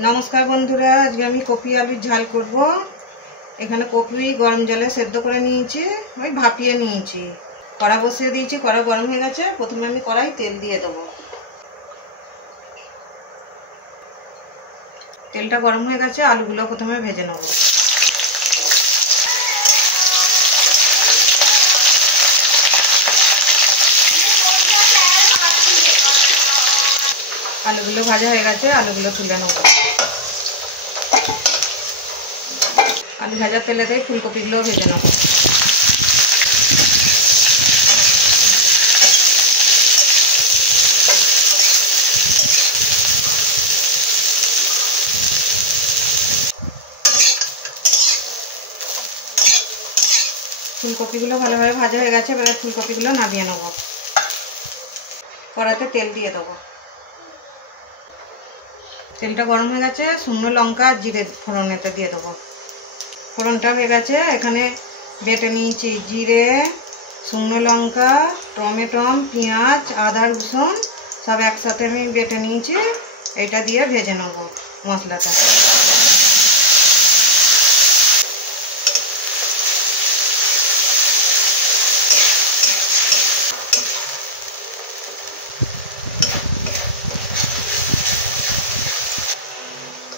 नमस्कार बंधुरा आज मैं कपि आलुर झाल करब। एखाने कपि गरम जले सेদ্ধ करे निয়েছি, ওই ভাপিয়ে নিয়েছি। কড়া বসিয়ে দিয়েছি, কড়া গরম হয়ে গেছে। প্রথমে আমি কড়াই তেল দিয়ে দেব। তেলটা গরম হয়ে গেছে, আলুগুলো প্রথমে ভেজে নেব। आलूगुलो भाजा हो गए, आलूगुलो तुले नेब। आलू भाजा तेलेते फुलकपिगुलो भेजे नेब। फुलकपिगुलो भालोभाबे भाजा हो गए, एबारे फुलकपिगुलो नामिয়ে नेब। कड़ाते तेल दिए देब। तेलटा गरम हो गए, शुकनो लंका जिरे फोड़नेते दिए देव। फोड़नटा हो गए, एखाने बेटे निয়েছি जिरे, शुकनो लंका, टमेटम, पेঁয়াজ, आदा रसुन सब एक साथे আমি बेटे নিয়েছি। এটা দিয়ে ভেজে নেব মশলাটা।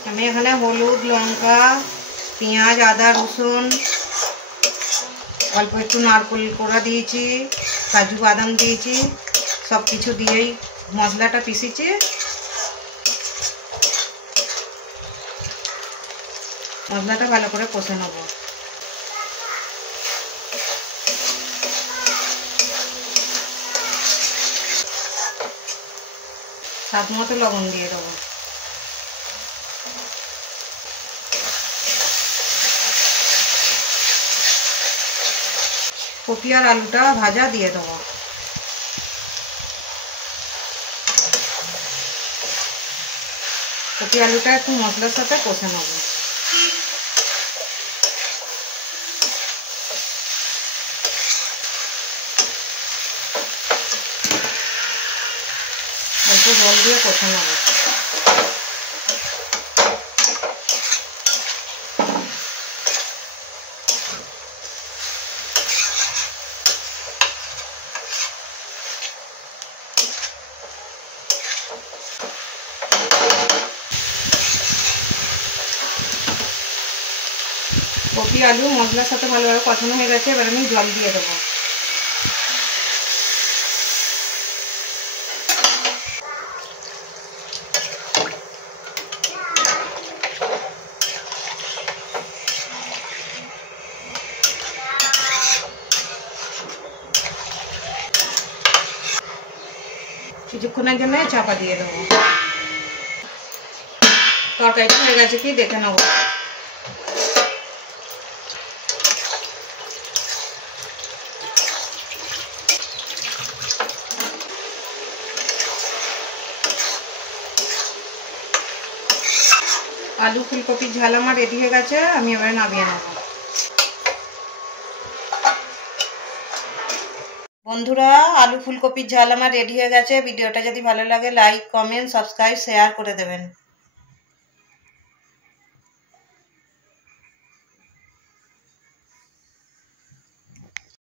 আমি এখানে হলুদ, লঙ্কা, পেঁয়াজ, আদা রসুন, অল্প একটু নারকেল কোড়া দিয়েছি, কাজু বাদাম দিয়েছি, সব কিছু দিয়েই মশলাটা পিষেছি। মশলাটা ভালো করে কষে নেব। স্বাদ মতো লবণ দিয়ে দেবো। कपि और आलूटा भाजा दिए देव। कपि आलूटा एक मसलार साथे कषे नेब। अल्प जल दिए कषे नेब। कपि आलू मसलार साथे भालोभाबे कषानो हो गए, एबारे आमि जल दिए देब। কিছুক্ষণের জন্য চাপা দিয়ে দেব। তরকারিটা হয়ে গেছে কি দেখে নেব। आलू फुलकपिर झाल आमार रेडी हो गए, आमी एबारे नामिয়ে नेब। बंधुरा आलू फुलकपिर झाल आमार रेडी हो गए। भिडियोटा यदि भालो लागे लाइक कमेंट सबस्क्राइब शेयर करे देवें।